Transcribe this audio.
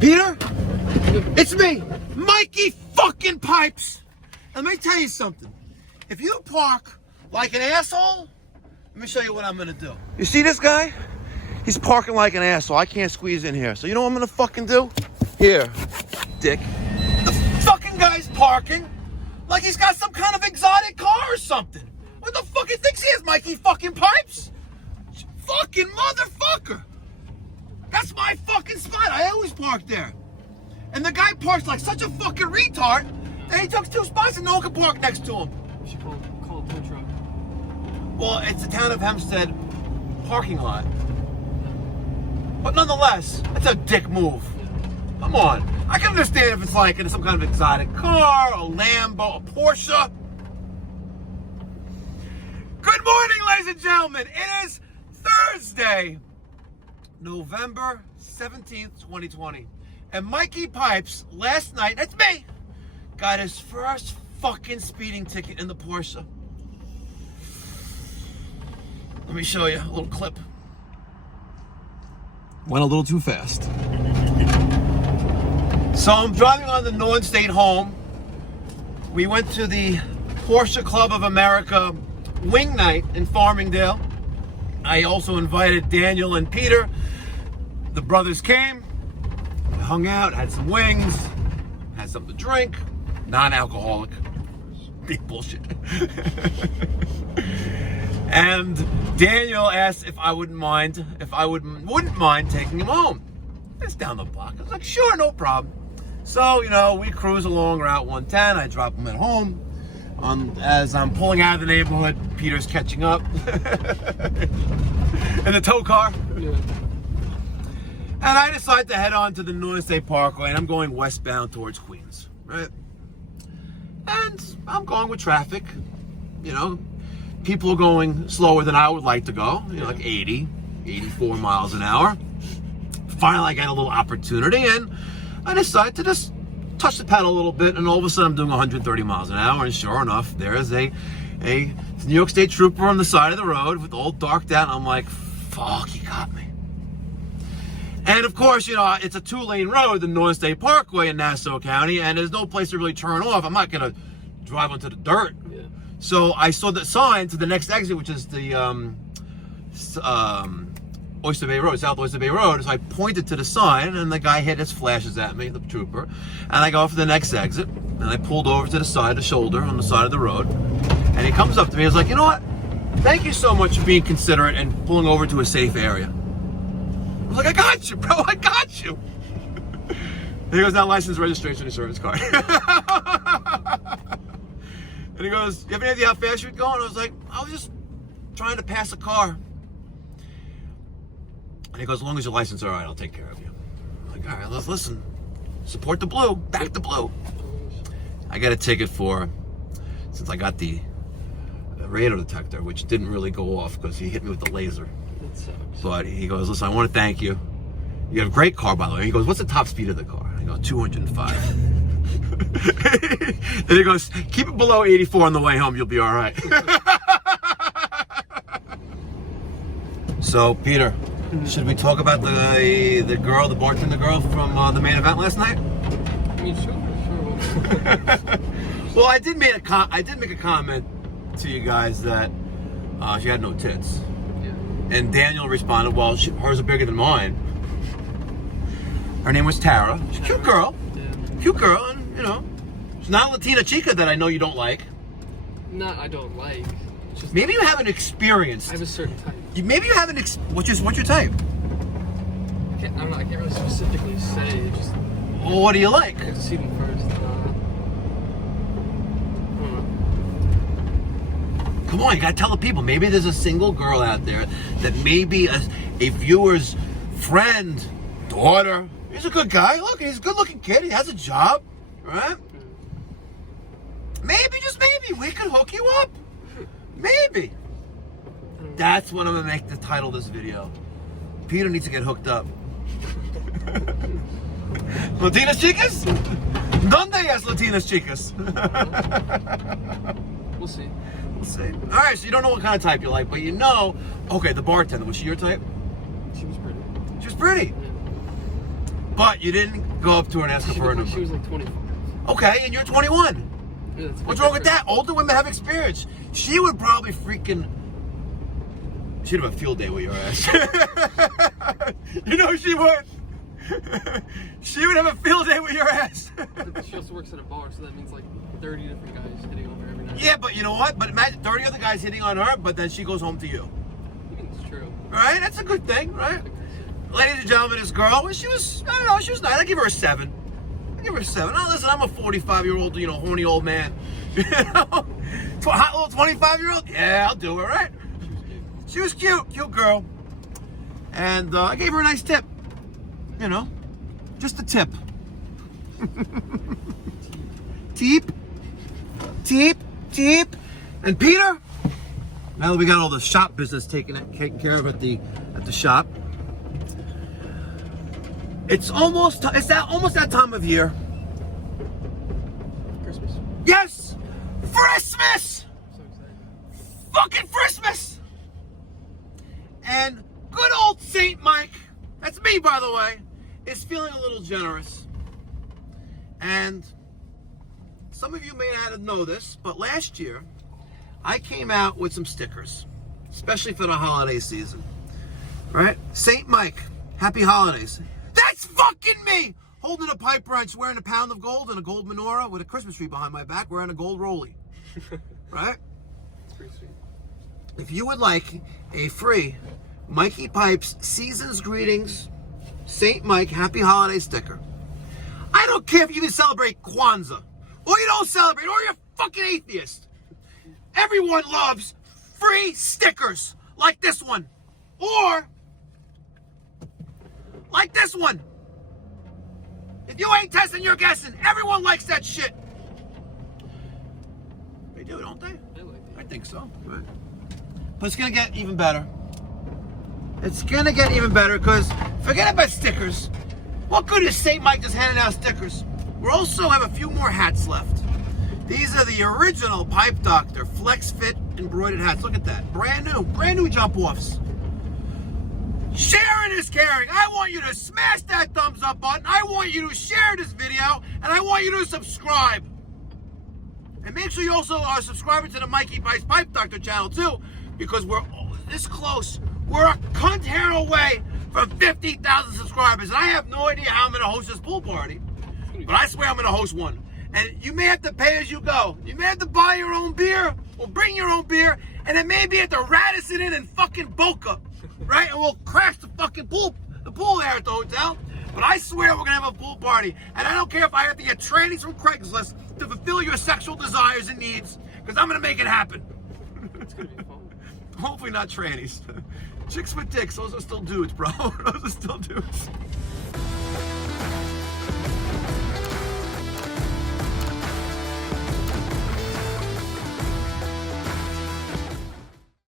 Peter? It's me, Mikey fucking Pipes. Let me tell you something. If you park like an asshole, let me show you what I'm gonna do. You see this guy? He's parking like an asshole. I can't squeeze in here. So you know what I'm gonna fucking do? Here, dick. The fucking guy's parking like he's got some kind of exotic car or something. What the fuck he thinks he is, Mikey fucking Pipes? Fucking motherfucker. That's my fucking spot. I always park there. And the guy parks like such a fucking retard that he took 2 spots and no one can park next to him. You should call a tow truck. Well, it's the town of Hempstead parking lot. But nonetheless, that's a dick move. Come on. I can understand if it's like in some kind of exotic car, a Lambo, a Porsche. Good morning, ladies and gentlemen. It is Thursday, November 17th, 2020. And Mikey Pipes, last night, that's me, got his first fucking speeding ticket in the Porsche. Let me show you a little clip. Went a little too fast. So I'm driving on the North State home. We went to the Porsche Club of America wing night in Farmingdale. I also invited Daniel and Peter. The brothers came, we hung out, had some wings, had something to drink, non-alcoholic. Big bullshit. And Daniel asked if I wouldn't mind taking him home. It's down the block. I was like, sure, no problem. So, you know, we cruise along Route 110. I drop him at home. As I'm pulling out of the neighborhood, Peter's catching up in the tow car. Yeah. And I decide to head on to the North State Parkway, and I'm going westbound towards Queens, right? And I'm going with traffic. You know, people are going slower than I would like to go, you know, like 80, 84 miles an hour. Finally, I get a little opportunity, and I decide to just touch the pedal a little bit, and all of a sudden I'm doing 130 miles an hour, and sure enough, there's a New York State trooper on the side of the road with all darked out, and I'm like, fuck, he got me. And of course, you know, it's a 2-lane road, the North State Parkway in Nassau County, and there's no place to really turn off. I'm not gonna drive onto the dirt. Yeah. So I saw the sign to the next exit, which is the Oyster Bay Road, South Oyster Bay Road. So I pointed to the sign, and the guy hit his flashes at me, the trooper. And I go for the next exit, and I pulled over to the side, the shoulder on the side of the road. And he comes up to me, he's like, you know what? Thank you so much for being considerate and pulling over to a safe area. I was like, I got you, bro, I got you. And he goes, now license, registration, insurance card. And he goes, you have any idea how fast you're going? I was like, I was just trying to pass a car. And he goes, as long as your license is all right, I'll take care of you. I'm like, all right, let's listen. Support the blue, back the blue. I got a ticket since I got the radar detector, which didn't really go off because he hit me with the laser. That sucks. But he goes, listen, I want to thank you. You have a great car, by the way. He goes, what's the top speed of the car? I go, 205. And he goes, keep it below 84 on the way home, you'll be all right. So, Peter, should we talk about the girl, the bartender girl from the main event last night? I mean, sure. Well, I did make a comment to you guys that she had no tits. Yeah. And Daniel responded, well, hers are bigger than mine. Her name was Tara. She's a cute girl. Yeah. Cute girl, and, you know, she's not a Latina chica that I know you don't like. Not I don't like. Just Maybe you haven't experienced. I have a certain type. Maybe you haven't. What's your type? I don't know. I can't really specifically say. Just Well, what do you like? I have to see them first. I don't know. Come on, you gotta tell the people. Maybe there's a single girl out there that maybe a viewer's friend, daughter. He's a good guy. Look, he's a good-looking kid. He has a job, right? Maybe, just maybe, we could hook you up. Maybe. That's what I'm gonna make the title of this video. Peter needs to get hooked up. Latinas chicas? ¿Dónde es Latinas chicas? We'll see. We'll see. All right, so you don't know what kind of type you like, but you know. Okay, the bartender, was she your type? She was pretty. She was pretty. Yeah. But you didn't go up to her and ask her for her number. She was like 24. Okay, and you're 21. Yeah, What's wrong with that? Older women have experience. She would probably freaking... She'd have a field day with your ass. You know she would. She would have a field day with your ass. But she also works at a bar, so that means like 30 different guys hitting on her every night. Yeah, but you know what? But imagine 30 other guys hitting on her, but then she goes home to you. I think it's true. Right? That's a good thing, right? Ladies and gentlemen, this girl, she was, I don't know, she was nice. I give her a 7. Oh, listen, I'm a 45-year-old, horny old man. You know? Hot little 25-year-old? Yeah, I'll do it, right? She was cute girl. And I gave her a nice tip. Just a tip. Teep. And Peter, now that we got all the shop business taken care of at the shop, it's almost that time of year. Christmas? Yes! Christmas! So excited. Fucking Christmas! And good old Saint Mike, that's me by the way, is feeling a little generous. And some of you may not know this, but last year I came out with some stickers, especially for the holiday season. Right? Saint Mike, happy holidays. That's fucking me! Holding a pipe wrench, wearing a pound of gold and a gold menorah with a Christmas tree behind my back, wearing a gold rollie. Right? It's pretty sweet. If you would like a free Mikey Pipes Season's Greetings Saint Mike Happy Holiday sticker, I don't care if you even celebrate Kwanzaa, or you don't celebrate, or you're a fucking atheist. Everyone loves free stickers like this one. Or like this one. If you ain't testing, you're guessing. Everyone likes that shit. They do, don't they? I like it. I think so. Right. But it's gonna get even better. It's gonna get even better because forget about stickers. What good is St. Mike just handing out stickers? We also have a few more hats left. These are the original Pipe Doctor Flex Fit embroidered hats. Look at that. Brand new jump offs. Sharing is caring. I want you to smash that thumbs up button. I want you to share this video, and I want you to subscribe. And make sure you also are subscribing to the Mikey Pipes Pipe Doctor channel too, because we're this close. We're a cunt hair away from 50,000 subscribers, and I have no idea how I'm going to host this pool party, but I swear I'm going to host one. And you may have to pay as you go. You may have to buy your own beer, or bring your own beer, and it may be at the Radisson Inn in fucking Boca, right? And we'll crash the fucking pool there at the hotel. But I swear we're gonna have a pool party, and I don't care if I have to get trannies from Craigslist to fulfill your sexual desires and needs, because I'm gonna make it happen. It's gonna be fun. Hopefully not trannies. Chicks with dicks, those are still dudes, bro. Those are still dudes.